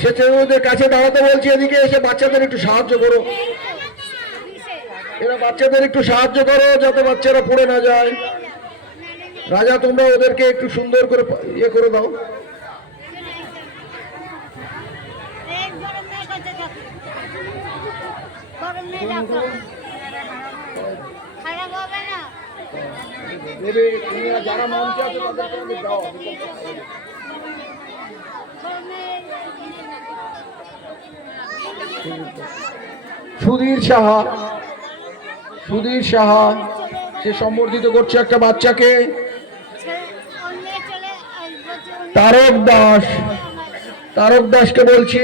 স্বেচ্ছাসেবকদের কাছে দাঁড়াতে বলছি, এদিকে এসে বাচ্চাদের একটু সাহায্য করো। এরা বাচ্চাদের একটু সাহায্য করো যাতে বাচ্চারা পড়ে না যায়। রাজা তোমরা ওদেরকে একটু সুন্দর করে ইয়ে করে দাও। যারা মঞ্চে আছে তাদেরকে দাও। সুধীর সাহা সে সম্বর্ধিত করছে একটা বাচ্চাকে। তারক দাসকে বলছি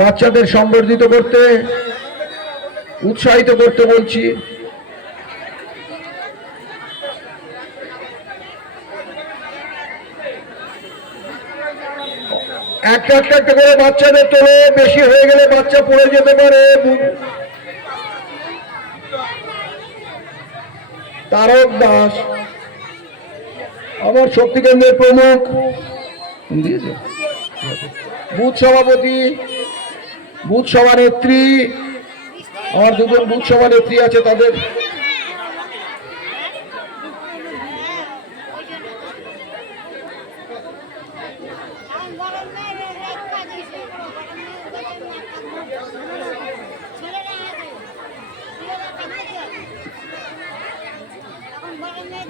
বাচ্চাদের সম্বর্ধিত করতে, উৎসাহিত করতে বলছি। একটা করে বাচ্চাদের তোলে, বেশি হয়ে গেলে বাচ্চা পড়ে যেতে পারে। তারক দাস আমার শক্তি কেন্দ্রের প্রমুখ, বুথ সভাপতি, বুথ সভানেত্রী, আমার দুজন বুথ সভানেত্রী আছে তাদের।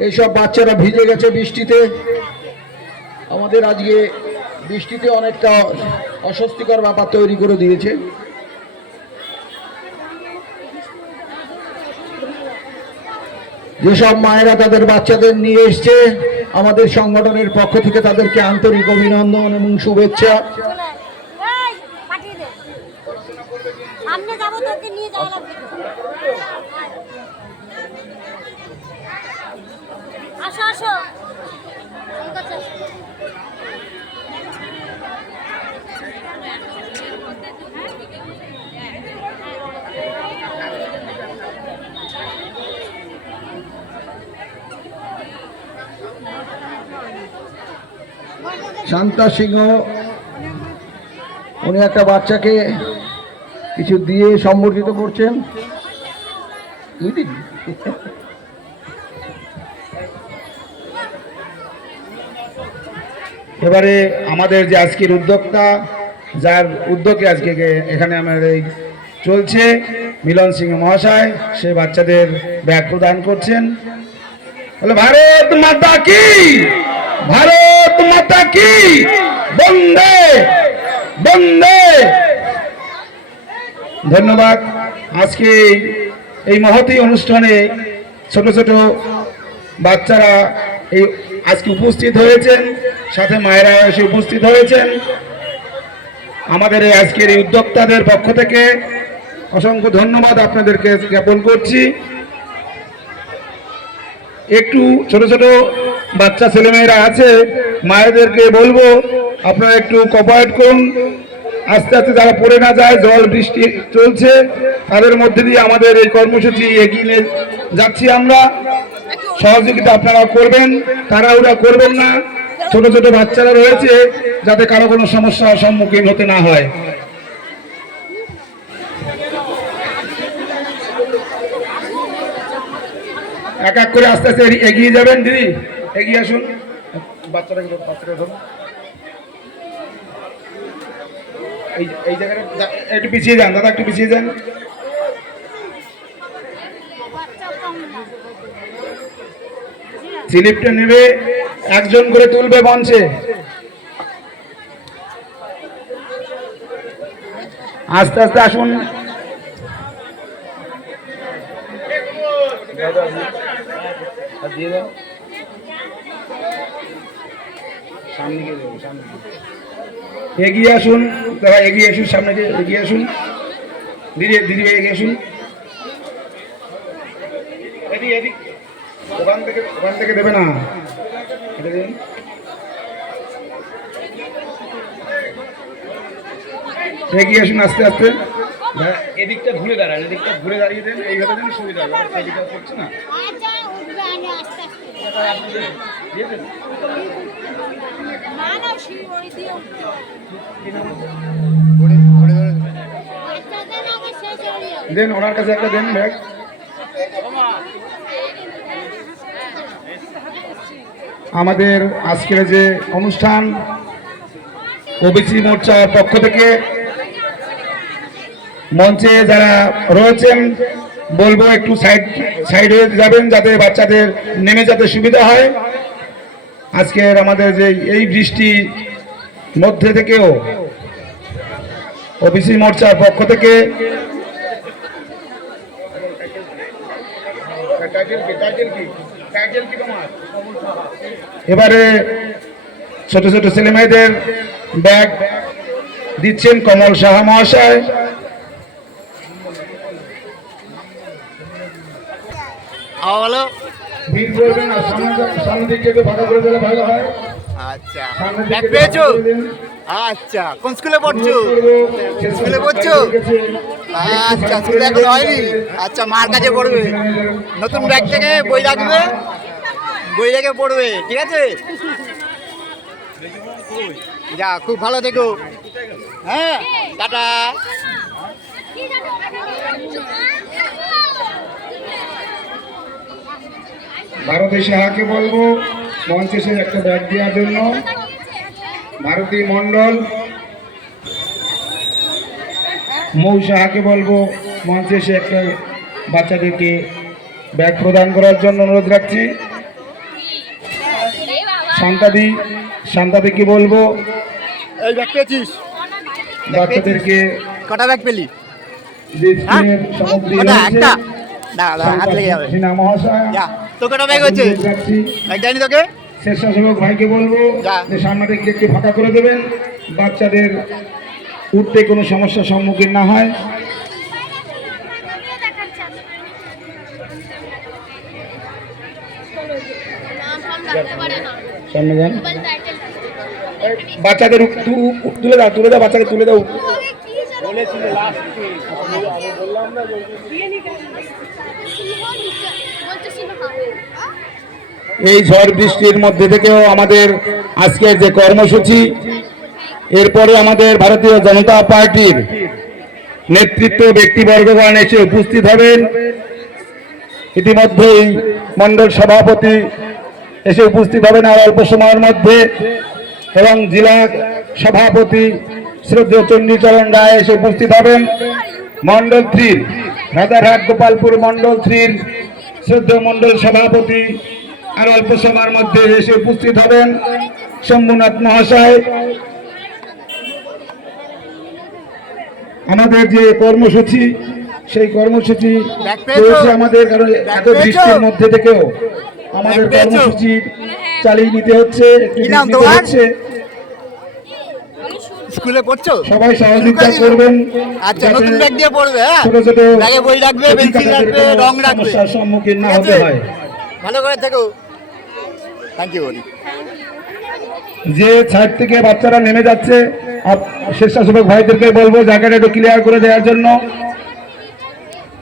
এইসব বাচ্চারা ভিজে গেছে বৃষ্টিতে। আমাদের আজকে বৃষ্টিতে অনেকটা অস্বস্তিকর ব্যাপার তৈরি করে দিয়েছে। যেসব মায়েরা তাদের বাচ্চাদের নিয়ে এসছে, আমাদের সংগঠনের পক্ষ থেকে তাদেরকে আন্তরিক অভিনন্দন এবং শুভেচ্ছা। শান্তা সিংহ উনি একটা বাচ্চাকে কিছু দিয়ে সম্বর্ধিত করছেন। এবারে আমাদের যে আজকের উদ্যোক্তা, যার উদ্যোগে আজকে এখানে আমাদের চলছে, মিলন সিংহ মহাশয়, সে বাচ্চাদের ব্যাগ প্রদান করছেন। বলে ভারত মাতা কি, ভারত মাতা কি, বন্দে বন্দে। ধন্যবাদ। আজকে এই মহতী অনুষ্ঠানে ছোট ছোট বাচ্চারা এই আজকে উপস্থিত হয়েছেন, সাথে মায়েরা এসে উপস্থিত হয়েছেন। আমাদের এই আজকের এই উদ্যোক্তাদের পক্ষ থেকে অসংখ্য ধন্যবাদ আপনাদেরকে জ্ঞাপন করছি। একটু ছোট ছোট বাচ্চা ছেলেমেয়েরা আছে, মায়েদেরকে বলবো আপনারা একটু কোঅপারেট করুন, আস্তে আস্তে যারা পড়ে না যায়। জল বৃষ্টি চলছে, তাদের মধ্যে দিয়ে আমাদের এই কর্মসূচি এগিয়ে নিয়ে যাচ্ছি আমরা। সহযোগিতা আপনারা করবেন, তাড়াহুড়া করবেন না। ছোট ছোট বাচ্চারা রয়েছে, যাতে কারো কোনো সমস্যার সম্মুখীন হতে না হয়। এক এক করে আস্তে আস্তে এগিয়ে যাবেন। দিদি এগিয়ে আসুন, বাচ্চাটাকে ধরুন। এই জায়গাটা একটু পিছিয়ে যান দাদা, একটু পিছিয়ে যান। স্লিপটা নেবে, একজন করে তুলবে মঞ্চে। আস্তে আস্তে আসুন। এগিয়ে আসুন দাদা, এগিয়ে আসুন, সামনে এগিয়ে আসুন। দিদি দিদি এগিয়ে আসুন। ওখান থেকে দেবে না, এগিয়ে আসুন আস্তে আস্তে। এদিকটা ঘুরে দাঁড়ান, এদিকটা ঘুরে দাঁড়িয়ে দেন, এইভাবে দেন, সুবিধা হবে। সেদিকটা করছে না, দেন ওনার কাছে একটা দেন ব্যাগ। আমাদের আজকের যে অনুষ্ঠান ওবিসি মোর্চার পক্ষ থেকে মঞ্চে যারা রয়েছেন বলবো একটু সাইড হয়ে যাবেন যাতে বাচ্চাদের নেমে যেতে সুবিধা হয়। আজকের আমাদের যে এই বৃষ্টি মধ্যে থেকেও ওবিসি মোর্চার পক্ষ থেকে এবারে ছোট ছোট ছেলে মেয়েদের ব্যাগ দিচ্ছেন কমল সাহা মহাশয়। বলো। ভিড় করবেন আর সামনের দিকে একটু ফাঁকা করে দিলে ভালো হয়। আচ্ছা, সামনের ব্যাগ দিকে পেয়েছো? ফাঁকা করে দিন। আচ্ছা, কোন স্কুলে পড়ছো? অনুরোধ করবো, স্কুলে পড়ছো? আচ্ছা, স্কুলে এখন হয়নি। আচ্ছা, মার কাছে পড়বে। নতুন ব্যাগ থেকে বই রাখবে, বই রেখে পড়বে, ঠিক আছে? যা, খুব ভালো থেকো। হ্যাঁ, টাটা। ভারতী সাহাকে বলবো মঞ্চে এসে একটা ব্যাগ দেওয়ার জন্য। ভারতী মণ্ডল, মৌ সাহাকে বলবো মঞ্চে এসে একটা বাচ্চাদেরকে ব্যাগ প্রদান করার জন্য অনুরোধ রাখছি। শান্তাদিকে বলবো এই ব্যাগ পেয়েছিস? বাচ্চাদেরকে কটা ব্যাগ পেলি? যে স্কুলের সামগ্রী কটা? রয়েছে, একটা? না, হাত লেগে যাবে। হিনা মহাশয় যা, তো কটা ব্যাগ হয়েছে? রাখছি। ব্যাগ দেয়নি তোকে? স্বেচ্ছাসেবক ভাইকে বলবো যা। যে সামনে দিকে একটু ফাঁকা করে দেবেন, বাচ্চাদের উঠতে কোনো সমস্যার সম্মুখীন না হয়। সামনে যান, বাচ্চাদের তুলে দাও, তুলে দাও, বাচ্চাকে তুলে দাও। এই ঝড় বৃষ্টির মধ্যে থেকেও আমাদের আজকের যে কর্মসূচি, এরপরে আমাদের ভারতীয় জনতা পার্টির নেতৃত্ব ব্যক্তিবর্গগণ এসে উপস্থিত হবেন। ইতিমধ্যেই মণ্ডল সভাপতি এসে উপস্থিত হবেন আর অল্প সময়ের মধ্যে, এবং জেলা সভাপতি শ্রদ্ধেয় চণ্ডীচরণ রায় এসে উপস্থিত হবেন। মণ্ডল 3 রাজারহাট গোপালপুর মণ্ডল 3 শ্রদ্ধেয় মণ্ডল সভাপতি আর অল্প সময়ের মধ্যে এসে উপস্থিত হবেন। শম্ভুনাথ মহাশয়, আমাদের যে কর্মসূচি সেই কর্মসূচি চলছে আমাদের, কারণ এত বৃষ্টির মধ্যে থেকেও আমাদের কর্মসূচি চালিয়ে নিতে হচ্ছে, একটু নিতে হচ্ছে। স্কুলে পড়ছো? সবাই সহযোগিতা করবেন। আচ্ছা, নতুন ব্যাগ দিয়ে পড়বে। হ্যাঁ, ছোট ছোট ব্যাগে বই রাখবে, পেন্সিল রাখবে, রং রাখবে, সমস্যার সম্মুখীন না ঠিক হতে আছে? হয়। ভালো করে থেকো। Thank you. যে সাইড থেকে বাচ্চারা নেমে যাচ্ছে, স্বেচ্ছাসেবক ভাইদেরকে বলবো জায়গাটা একটু ক্লিয়ার করে দেওয়ার জন্য।